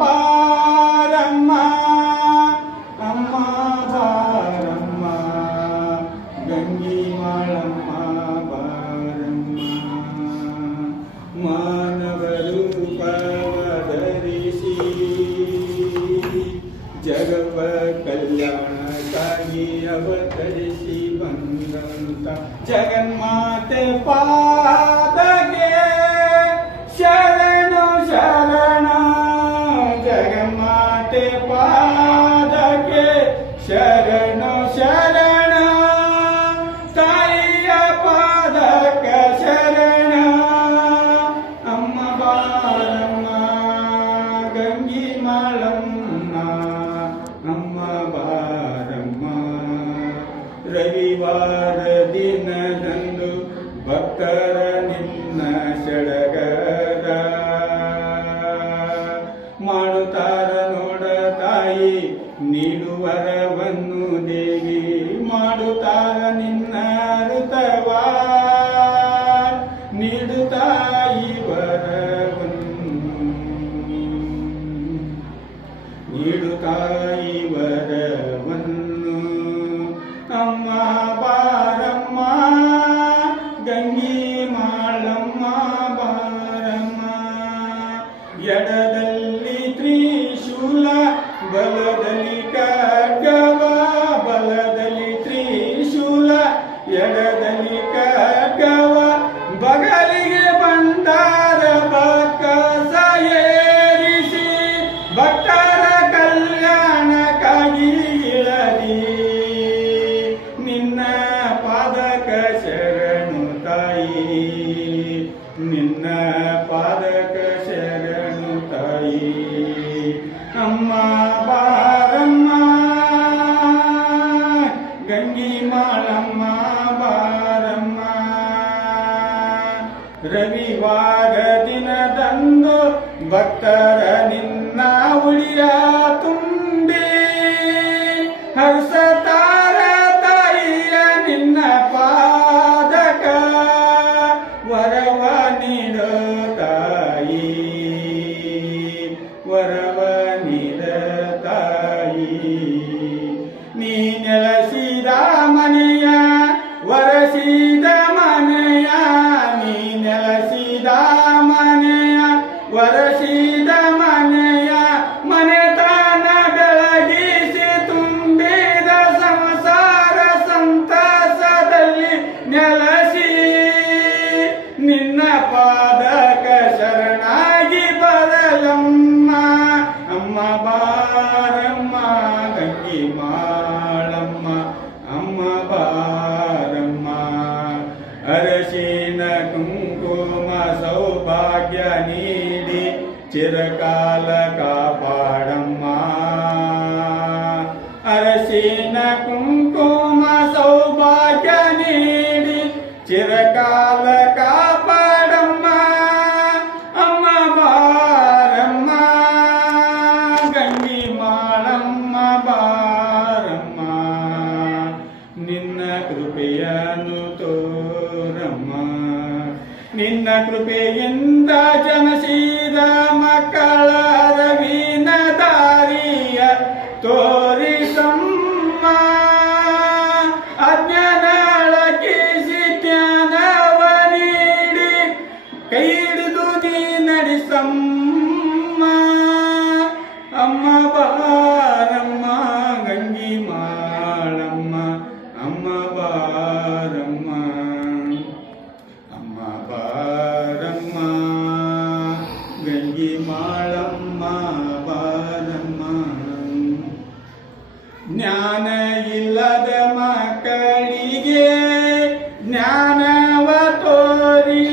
ಬಾರಮ್ಮ ಅಮ್ಮ ಬಾರಮ್ಮ ಗಂಗಿ ಮಾಳಮ್ಮ ಬಾರಮ್ಮ ಮಾನವ ರೂಪವಧರಿಸಿ ಜಗವ ಕಲ್ಯಾಣಕ್ಕಾಗಿ ಅವತರಿಸಿ ಬಂದಂತ ಜಗನ್ಮಾತೆ ಪಾದಗೆ ಶರಣು ಶರಣ ಜಗನ್ಮಾತೆ ಪಾದಕ್ಕೆ ಶರಣು ಶರಣ ತಾಯಿಯ ಪಾದಕ ಶರಣ ಅಮ್ಮ ಬಾರಮ್ಮ ಗಂಗಿ ಮಾಳಮ್ಮ ಅಮ್ಮ ಬಾರಮ್ಮ ರವಿವಾರ ದಿನದಂದು ಭಕ್ತರ ನಿನ್ನ ಸಡಗರ ಮಾಡುತ್ತಾರ ನೋಡ ತಾಯಿ ನೀಡುವರವನ್ನು ದೇವಿ ಮಾಡುತ್ತಾರ ನಿನ್ನ ಋತವ ನೀಡುತ್ತಾಯಿ ವರವನ್ನು ನೀಡುತ್ತಾಯಿ ವರವನ್ನು ಅಮ್ಮ ಬಾರಮ್ಮ ಗಂಗಿ ಮಾಳಮ್ಮ ಬಾರಮ್ಮ ಎಡದಲ್ಲಿ ತ್ರಿಶೂಲ ಬಲದಲ್ಲಿ ಖಡ್ಗವ ಬಲದಲ್ಲಿ ತ್ರಿಶೂಲ ಎಡದಲ್ಲಿ ಖಡ್ಗವ ಬಗಲಿಗೆ ಬಂಡಾರ ಬಕಸ ಏರಿಸಿ ಭಕ್ತರ ಕಲ್ಯಾಣಕ್ಕಾಗಿ ಇಳದಿ ನಿನ್ನ ಪಾದಕ ಶರಣು ತಾಯಿ ನಿನ್ನ ಪಾದಕ ಶರಣು ತಾಯಿ ಅಮ್ಮ ಬಾರಮ್ಮ ಗಂಗಿ ಮಾಳಮ್ಮ ಬಾರಮ್ಮ ರವಿವಾರ ದಿನದಂದು ಭಕ್ತರ ನಿನ್ನ ಉಳಿಯ ತುಂಬಿ ಹರ್ಷತಾರ ತಾಯಿಯ ನಿನ್ನ ಪಾದಕ ವರವ ನೀಡೋ ತಾಯಿ ವರವ ನೀಡ ತಾಯಿ ನೀ ನೆಲೆಸಿದ ಮನೆಯ ವರಸಿದ ಮನೆಯ ನೀ ನೆಲೆಸಿದ ಮನೆಯ ವರಸಿದ ಮನೆಯ ಮನೆತನ ಬೆಳಗಿಸಿ ತುಂಬಿದ ಸಂಸಾರ ಸಂತಸದಲ್ಲಿ ನೆಲೆಸಿ ನಿನ್ನ ಪಾದಕ ಶರಣಾಗಿ ಬರಲಮ್ಮ ಅಮ್ಮ ಬಾರಮ್ಮ ಗಂಗಿ ಮಾಳಮ್ಮ ಅಮ್ಮ ಬಾರಮ್ಮ ಅರಶಿನ ಕುಂಕುಮ ಸೌಭಾಗ್ಯ ನೀಡಿ ಚಿರಕಾಲ ಕಾಪಾಡಮ್ಮ ಅರಶಿನ ಕುಂಕುಮ ಸೌಭಾಗ್ಯ ನೀಡಿ ಚಿರಕಾಲ ಕಾಪಾಡಮ್ಮ ಅಮ್ಮ ಬಾರಮ್ಮ ಗಂಗಿ ಮಾಳಮ್ಮ ಬಾರಮ್ಮ ನಿನ್ನ ಕೃಪೆಯನ್ನು ತೋರಮ್ಮ ನಿನ್ನ ಕೃಪೆಯಿಂದ ಜನಸಿದ ಮಕ್ಕಳ ರವಿನ ದಾರಿಯ ತೋರಿಸಮ್ಮ ಅಜ್ಞಾನ ಅಳಕಿಸಿ ಜ್ಞಾನವ ನೀಡಿ ಕೈ ಹಿಡಿದು ನೀ ನಡೆಸಮ್ಮ ಅಮ್ಮ ಬಾರಮ್ಮ ಗಂಗಿ ಮಾಳಮ್ಮ ಅಮ್ಮ ಬಾರಮ್ಮ ಅಮ್ಮ ಬಾರಮ್ಮ ಗಂಗಿ ಮಾಳಮ್ಮ ಬಾರಮ್ಮ ಜ್ಞಾನ ಇಲ್ಲದ ಮಕ್ಕಳಿಗೆ ಜ್ಞಾನವ ತೋರಿ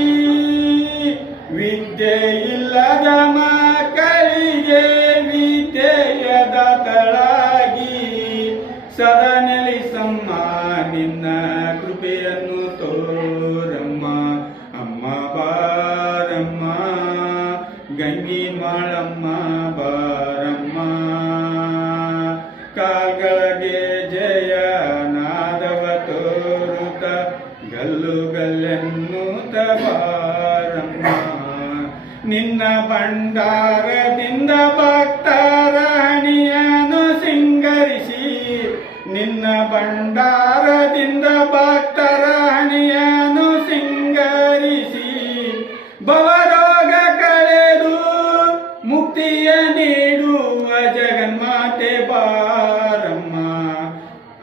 ವಿದ್ಯೆ ಇಲ್ಲದ ಮಕ್ಕಳಿಗೆ ವಿದ್ಯೆಯದ ತಳಾಗಿ ಸದಾ ನೆಲೆಸಮ್ಮ ನಿನ್ನ ಕೃಪೆಯನ್ನು ತೋರಮ್ಮ ಅಮ್ಮ ಬಾರಮ್ಮ ಗಂಗಿ ಮಾಳಮ್ಮ ಬಾರಮ್ಮ ಕಾಲ್ಗಳಿಗೆ ಜಯ ನಾದವ ತೋರುತ ಗಲ್ಲು ಗಲ್ಲೆನ್ನುತ್ತ ಬಾರಮ್ಮ ನಿನ್ನ ಭಂಡಾರದಿಂದ ಭಂಡಾರದಿಂದ ಭಕ್ತರ ಹಣಿಯನ್ನು ಸಿಂಗರಿಸಿ ಭವರೋಗ ಕಳೆದು ಮುಕ್ತಿಯ ನೀಡುವ ಜಗನ್ಮಾತೆ ಬಾರಮ್ಮ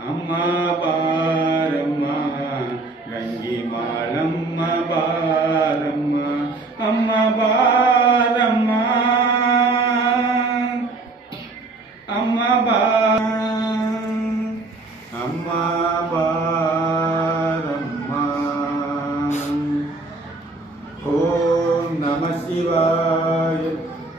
ಅಮ್ಮ ಬಾರಮ್ಮ ಗಂಗಿ ಮಾಳಮ್ಮ ಬಾರಮ್ಮ ಅಮ್ಮ ಬಾರಮ್ಮ ಅಮ್ಮ ಬಾ ಅಮ್ಮ